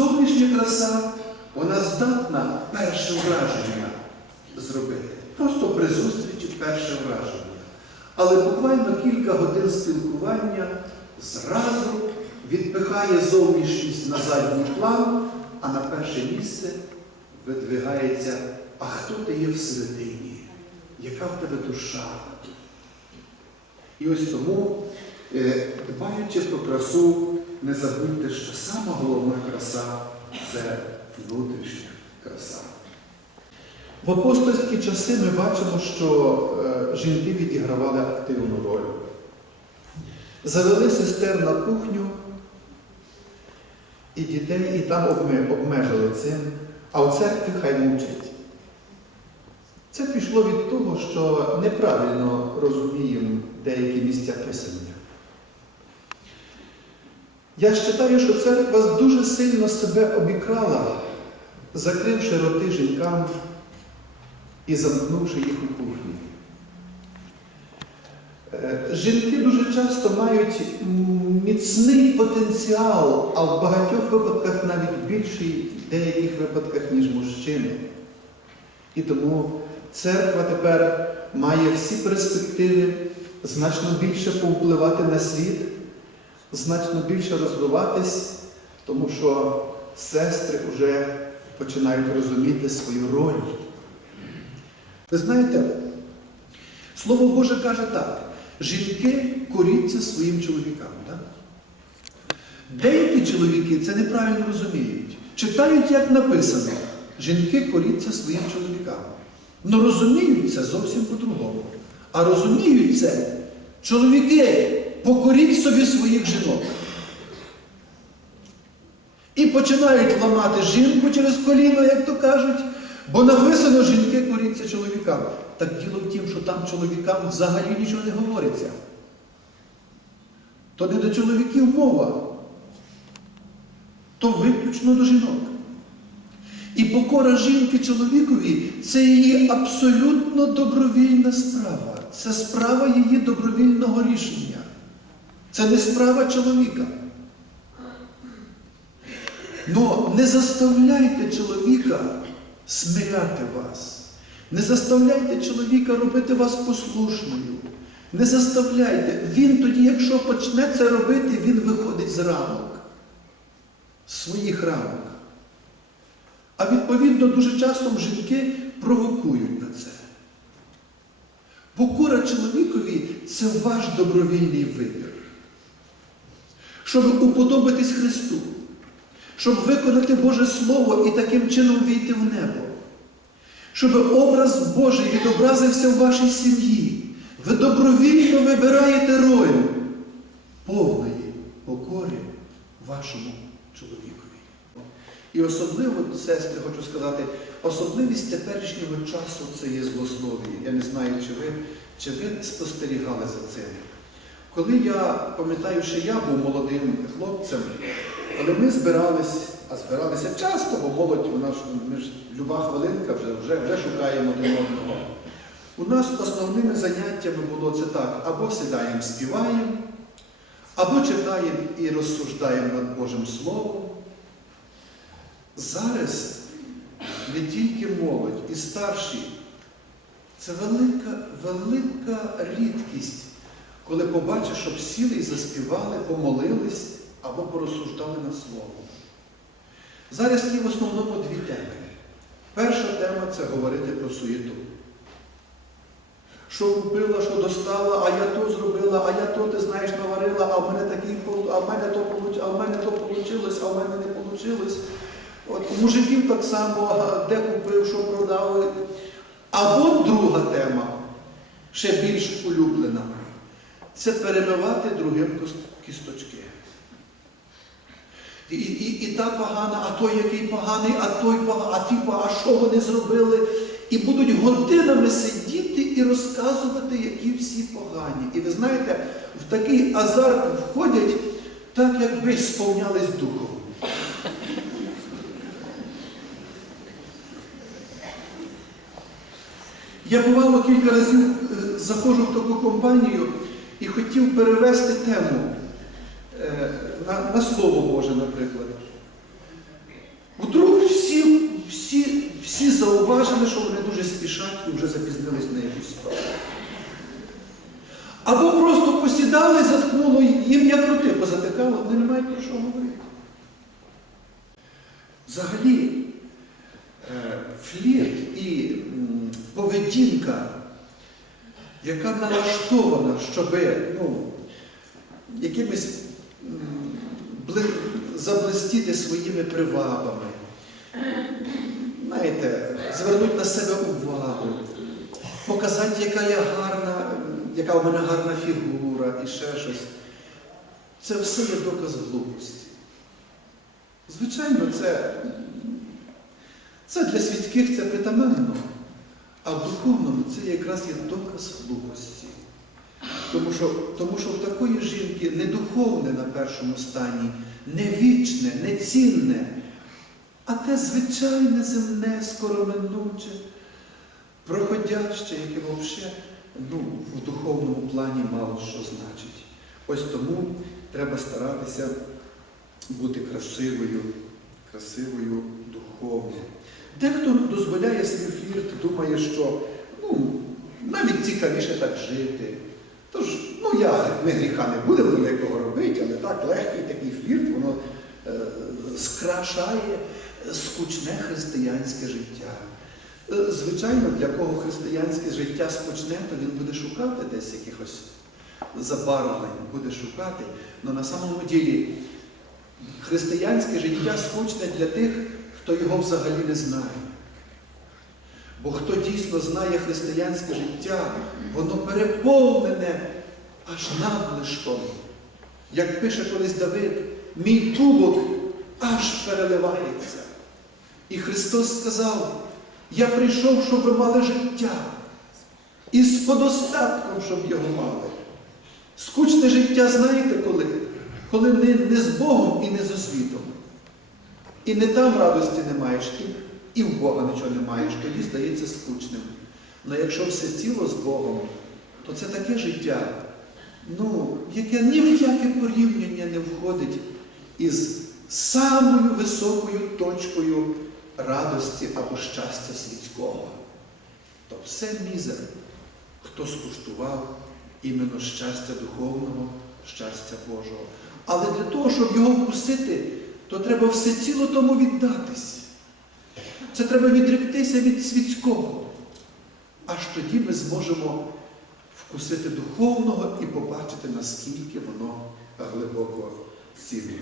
Зовнішня краса, вона здатна перше враження зробити. Просто при зустрічі перше враження. Але буквально кілька годин спілкування зразу відпихає зовнішність на задній план, а на перше місце видвигається, а хто ти є всередині, яка в тебе душа. І ось тому, е, дбаючи про красу, не забудьте, що сама головна краса це внутрішня краса. В апостольські часи ми бачимо, що е, жінки відігравали активну роль. Завели сестер на кухню і дітей, і там обмежили цим, а у церкві хай мучать. Це пішло від того, що неправильно розуміємо деякі місця писання. Я вважаю, що церква дуже сильно себе обікрала, закривши роти жінкам і замкнувши їх у кухні. Е, Жінки дуже часто мають міцний потенціал, а в багатьох випадках навіть більший в деяких випадках, ніж мужчини. І тому церква тепер має всі перспективи значно більше повпливати на світ, значно більше розвиватись, тому що сестри вже починають розуміти свою роль. Ви знаєте, Слово Боже каже так: жінки коріться своїм чоловікам. Так? Деякі чоловіки це неправильно розуміють. Читають, як написано, жінки коріться своїм чоловікам. Ну розуміють це зовсім по-другому. А розуміють це, чоловіки, покоріть собі своїх жінок. І починають ламати жінку через коліно, як то кажуть, бо написано жінки коріться чоловікам. Так діло в тім, що там чоловікам взагалі нічого не говориться. То не до чоловіків мова, то виключно до жінок. І покора жінки чоловікові це її абсолютно добровільна справа. Це справа її добровільного рішення. Це не справа чоловіка. Но не заставляйте чоловіка смиряти вас. Не заставляйте чоловіка робити вас послушною. Не заставляйте. Він тоді, якщо почне це робити, він виходить з рамок, з своїх рамок. А відповідно дуже часом жінки провокують на це. Покора чоловікові це ваш добровільний вибір. Щоб уподобатись Христу, щоб виконати Боже Слово і таким чином війти в небо. Щоб образ Божий відобразився в вашій сім'ї. Ви добровільно вибираєте роль повної покори вашому чоловікові. І особливо, сестри, хочу сказати, особливість теперішнього часу це є злослов'я. Я не знаю, чи ви, чи ви спостерігали за цим. Коли я пам'ятаю, що я був молодим хлопцем, але ми збирались, а збиралися часто, бо молодь, вона ж, ми ж люба хвилинка вже, вже, вже шукаємо один одного. У нас основними заняттями було це так, або сідаємо, співаємо, або читаємо і розсуждаємо над Божим Словом. Зараз не тільки молодь і старші, це велика, велика рідкість, коли побачиш, щоб сіли і заспівали, помолились або порозсуждали над Словом. Зараз є в основному дві теми. Перша тема це говорити про суєту. Що купила, що достала, а я то зробила, а я то, ти знаєш, наварила, а в мене такий, а в мене то а в мене то вийшло, а в мене не вийшло. От мужиків так само, де купив, що продав. Або друга тема, ще більш улюблена, це перемивати другим кісточки. І, і, і та погана, а той який поганий, а той поганий, а ті погані, а що вони зробили? І будуть годинами сидіти і розказувати, які всі погані. І ви знаєте, в такий азарт входять, так якби сповнялись духом. Я бувало кілька разів е, заходжу в таку компанію і хотів перевести тему е, на, на Слово Боже, наприклад. Вдруг всі всі, всі зауважили, що вони дуже спішать і вже запізнились на якусь справу. Або просто посідали, заткнуло їм, як роти позатикало, вони не мають про що говорити. Взагалі, е, флірт і поведінка яка налаштована, щоб ну, якимись заблистіти своїми привабами, знаєте, звернути на себе увагу, показати, яка я гарна, яка в мене гарна фігура і ще щось. Це все є доказ глупості. Звичайно, це, це для світських це притаманно, а в духовному це якраз є доказ глупості. Тому що, тому що в такої жінки не духовне на першому стані, не вічне, не цінне, а те звичайне земне, скороминуче, проходяще, яке взагалі ну, в духовному плані мало що значить. Ось тому треба старатися бути красивою, красивою духовно. Дехто дозволяє собі флірт, думає, що ну, навіть цікавіше так жити. Тож, ну я, ми гріха не будемо великого робити, але так легкий такий флірт, воно е, скрашає скучне християнське життя. Е, Звичайно, для кого християнське життя скучне, то він буде шукати десь якихось забарвлень, буде шукати. Але на самому ділі християнське життя скучне для тих, хто його взагалі не знає. Бо хто дійсно знає християнське життя, воно переповнене аж надлишком. Як пише колись Давид, мій тубок аж переливається. І Христос сказав, я прийшов, щоб ви мали життя. І з подостатком, щоб його мали. Скучне життя знаєте коли? Коли не, не з Богом і не з освітом. І не там радості не маєш, і в Бога нічого не маєш, тоді здається скучним. Але якщо все ціло з Богом, то це таке життя, ну, яке ні в яке порівняння не входить із самою високою точкою радості або щастя світського. То все мізер, хто скуштував іменно щастя духовного, щастя Божого. Але для того, щоб його вкусити, то треба все ціло тому віддатись. Це треба відректися від світського. Аж тоді ми зможемо вкусити духовного і побачити, наскільки воно глибоко цінне.